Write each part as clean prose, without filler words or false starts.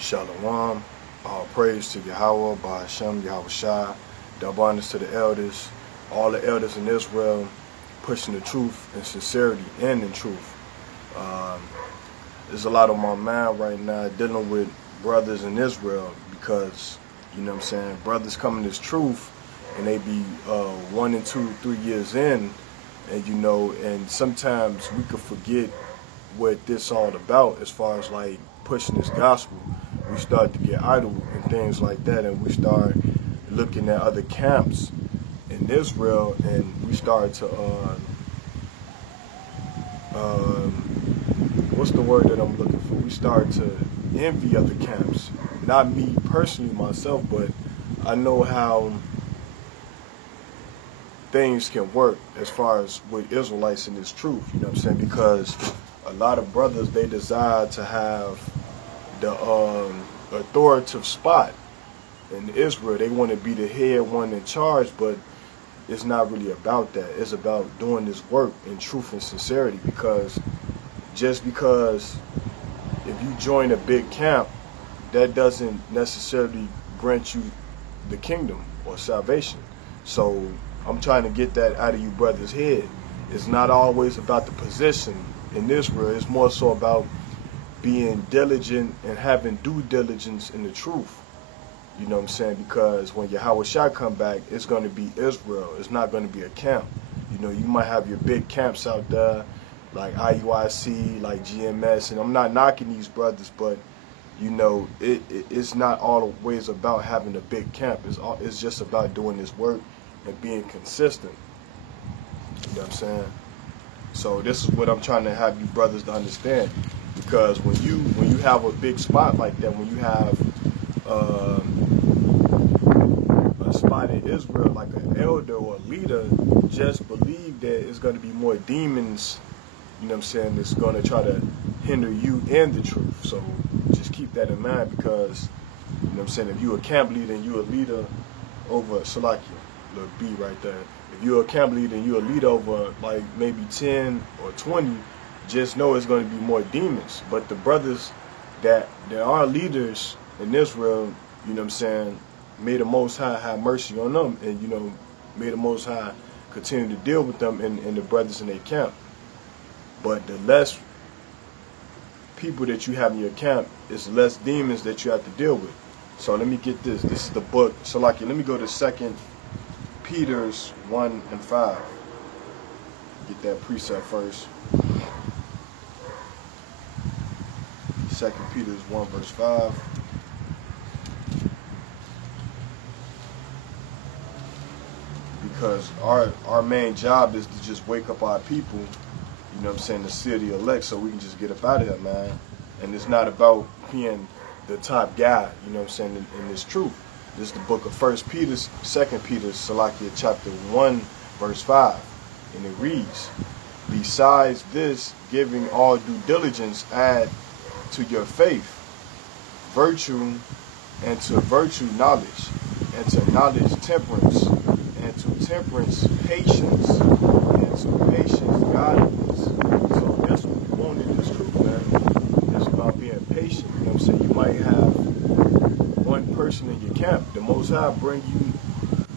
Shalom. All praise to Yahweh, Ba'ashem, Yahweh Shai. Double honors to the elders, all the elders in Israel, pushing the truth and sincerity and in truth. There's a lot on my mind right now dealing with brothers in Israel because, you know what I'm saying, brothers coming to this truth and they be 1 and 2, 3 years in, and and sometimes we could forget what this all about as far as like pushing this gospel. We start to get idle and things like that, and we start looking at other camps in Israel, and we start to what's the word that I'm looking for? We start to envy other camps. Not me personally myself, but I know how things can work as far as with Israelites in this truth, you know what I'm saying? Because a lot of brothers, they desire to have the authoritative spot in Israel. They want to be the head one in charge, but it's not really about that. It's about doing this work in truth and sincerity, because just because if you join a big camp, that doesn't necessarily grant you the kingdom or salvation. So I'm trying to get that out of you brothers' head. It's not always about the position in Israel. It's more so about being diligent and having due diligence in the truth. You know what I'm saying? Because when Yahweh Shai come back, it's going to be Israel. It's not going to be a camp. You know, you might have your big camps out there, like IUIC, like GMS, and I'm not knocking these brothers, but you know, it's not always about having a big camp. It's just about doing this work and being consistent. You know what I'm saying? So this is what I'm trying to have you brothers to understand, because when you have a big spot like that, when you have a spot in Israel like an elder or a leader, just believe that it's going to be more demons, you know what I'm saying, that's going to try to hinder you and the truth. So just keep that in mind, because, you know what I'm saying, if you're a camp leader and you're a leader over Salakia, little B right there. If you're a camp leader and you're a leader over like maybe 10 or 20, just know it's going to be more demons. But the brothers that are leaders in Israel, you know what I'm saying, may the Most High have mercy on them, and, you know, may the Most High continue to deal with them and the brothers in their camp. But the less people that you have in your camp, is less demons that you have to deal with. So let me get this. This is the book. So like, let me go to 2 Peter's 1 and 5. Get that precept first. 2 Peter's 1 verse 5. Because our main job is to just wake up our people, you know what I'm saying, the city elect, so we can just get up out of here, man. And it's not about being the top guy, you know what I'm saying, in this truth. This is the book of 2 Peter, Salakia, chapter 1, verse 5. And it reads, besides this, giving all due diligence, add to your faith virtue, and to virtue knowledge, and to knowledge temperance, and to temperance patience, and to patience godliness. So that's what we want in this truth, man. It's about being patient. You know what I'm saying? You might have one person in your camp. The Most High bring you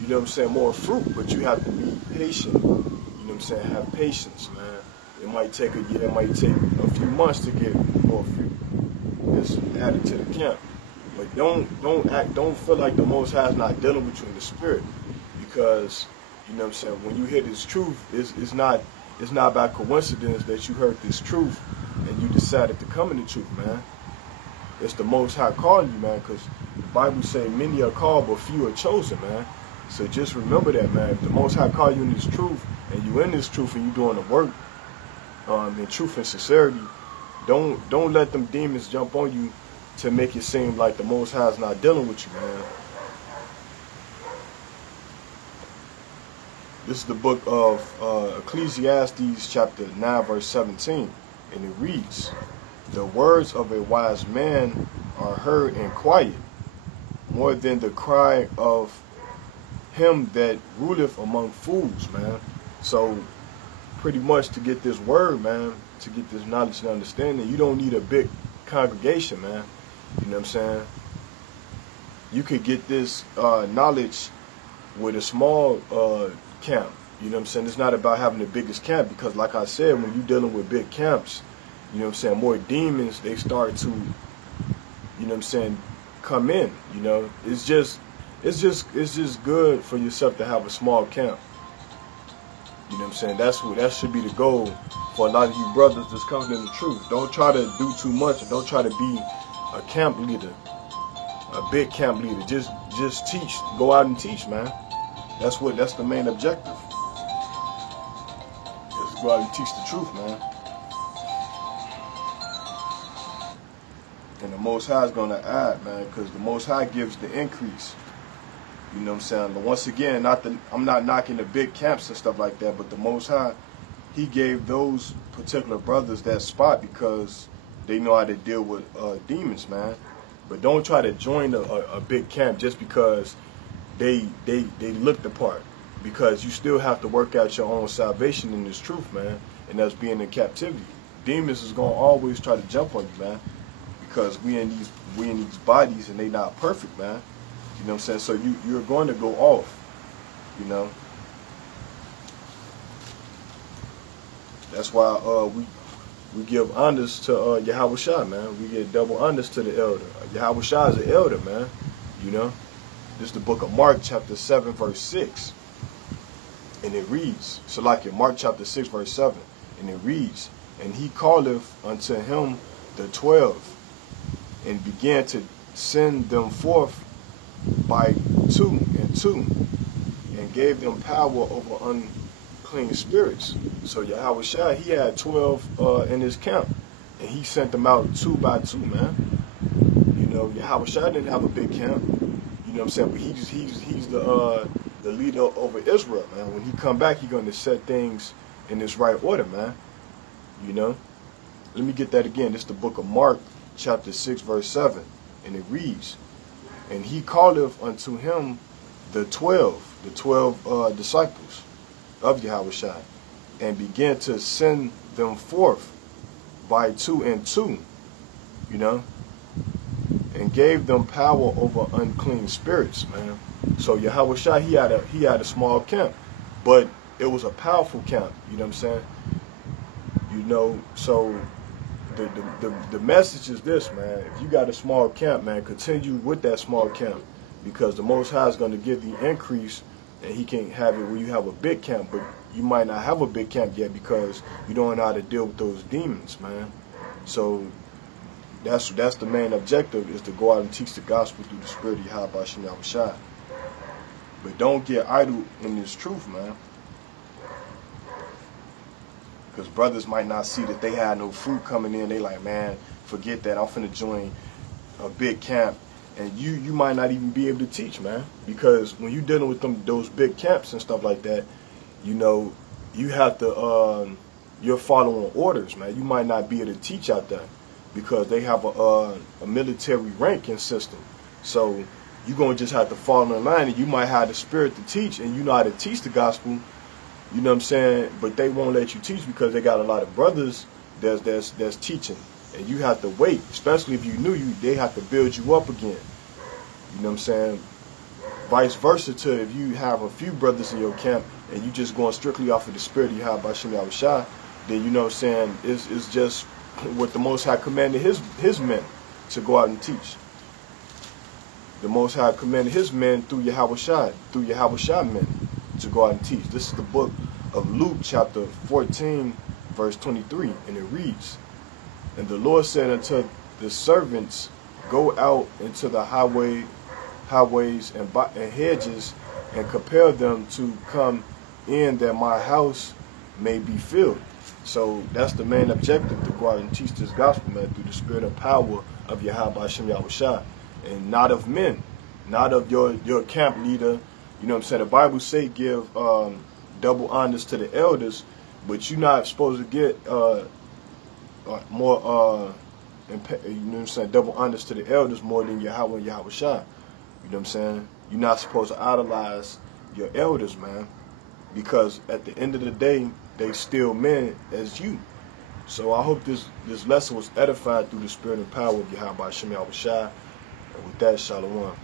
know what I'm saying, more fruit, but you have to be patient. You know what I'm saying? Have patience, man. It might take a year, it might take a few months to get more fruit. It's added to the camp. But don't feel like the Most High is not dealing with you in the spirit, because, you know what I'm saying, when you hear this truth, it's not by coincidence that you heard this truth and you decided to come in the truth, man. It's the Most High calling you, man, because the Bible say many are called but few are chosen, man. So just remember that, man. If the Most High call you in this truth, and you in this truth, and you doing the work in truth and sincerity, don't let them demons jump on you to make it seem like the Most High is not dealing with you, man. This is the book of Ecclesiastes chapter 9 verse 17, and it reads, the words of a wise man are heard in quiet, more than the cry of him that ruleth among fools, man. So pretty much to get this word, man, to get this knowledge and understanding, you don't need a big congregation, man. You know what I'm saying? You could get this knowledge with a small camp. You know what I'm saying? It's not about having the biggest camp, because like I said, when you're dealing with big camps, you know what I'm saying, more demons, they start to, you know what I'm saying, come in. You know, it's just good for yourself to have a small camp. You know what I'm saying? That should be the goal for a lot of you brothers that's coming in the truth. Don't try to do too much, and don't try to be a camp leader, a big camp leader. Just teach. Go out and teach, man. That's the main objective. Just go out and teach the truth, man. And the Most High is gonna add, man, because the Most High gives the increase. You know what I'm saying? But once again, I'm not knocking the big camps and stuff like that, but the Most High, He gave those particular brothers that spot because they know how to deal with demons, man. But don't try to join a big camp just because they look the part, because you still have to work out your own salvation in this truth, man, and that's being in captivity. Demons is gonna always try to jump on you, man, because we in these bodies and they not perfect, man. You know what I'm saying? So you're going to go off, you know. That's why we give honors to Yahweh Shai, man. We give double honors to the elder. Yahweh Shai is the elder, man. You know. This is the book of Mark, chapter 7, verse 6. And it reads, so like in Mark chapter 6, verse 7, and it reads, and he calleth unto him the 12, and began to send them forth by two and two, and gave them power over unclean spirits. So Yahweh Shai, he had 12 in his camp, and he sent them out 2 by 2, man. You know, Yahweh Shai didn't have a big camp. You know what I'm saying? But he's the leader over Israel, man. When he come back, he's going to set things in this right order, man. You know? Let me get that again. This is the book of Mark, chapter 6, verse 7. And it reads, and he calleth unto him the 12 disciples of Yahweh Shai, and began to send them forth by 2 and 2, you know, and gave them power over unclean spirits, man. So Yahweh Shai, he had a small camp, but it was a powerful camp. You know what I'm saying? You know, so the message is this, man. If you got a small camp, man, continue with that small camp, because the Most High is going to give the increase, and He can have it where you have a big camp, but you might not have a big camp yet because you don't know how to deal with those demons, man. So that's the main objective, is to go out and teach the gospel through the spirit of Yahweh Hashem Yahweh Shai. But don't get idle in this truth, man. Because brothers might not see that they had no fruit coming in. They like, man, forget that. I'm finna join a big camp. And you might not even be able to teach, man. Because when you're dealing with those big camps and stuff like that, you know, you have to, you're following orders, man. You might not be able to teach out there because they have a military ranking system. So you're going to just have to fall in line, and you might have the spirit to teach, and you know how to teach the gospel. You know what I'm saying? But they won't let you teach because they got a lot of brothers that's teaching. And you have to wait, especially if you knew they have to build you up again. You know what I'm saying? Vice versa to if you have a few brothers in your camp and you just going strictly off of the spirit you have by Shem Yahweh Shai, then you know what I'm saying, it's just what the Most High commanded his men to go out and teach. The Most High commanded his men through Yahweh Shai men to go out and teach. This is the book of Luke chapter 14 verse 23, and it reads, and the Lord said unto the servants, go out into the highways and hedges, and compel them to come in, that my house may be filled. So that's the main objective, to go out and teach this gospel, man, through the spirit and power of Yahweh Hashem Yahweh Shai, and not of men, not of your camp leader. You know what I'm saying? The Bible say give double honors to the elders, but you're not supposed to get more, you know what I'm saying, double honors to the elders more than Yahweh and Yahweh Shai. You know what I'm saying? You're not supposed to idolize your elders, man, because at the end of the day, they still men as you. So I hope this lesson was edified through the spirit and power of Yahweh Shem Yahushua. And with that, Shalom.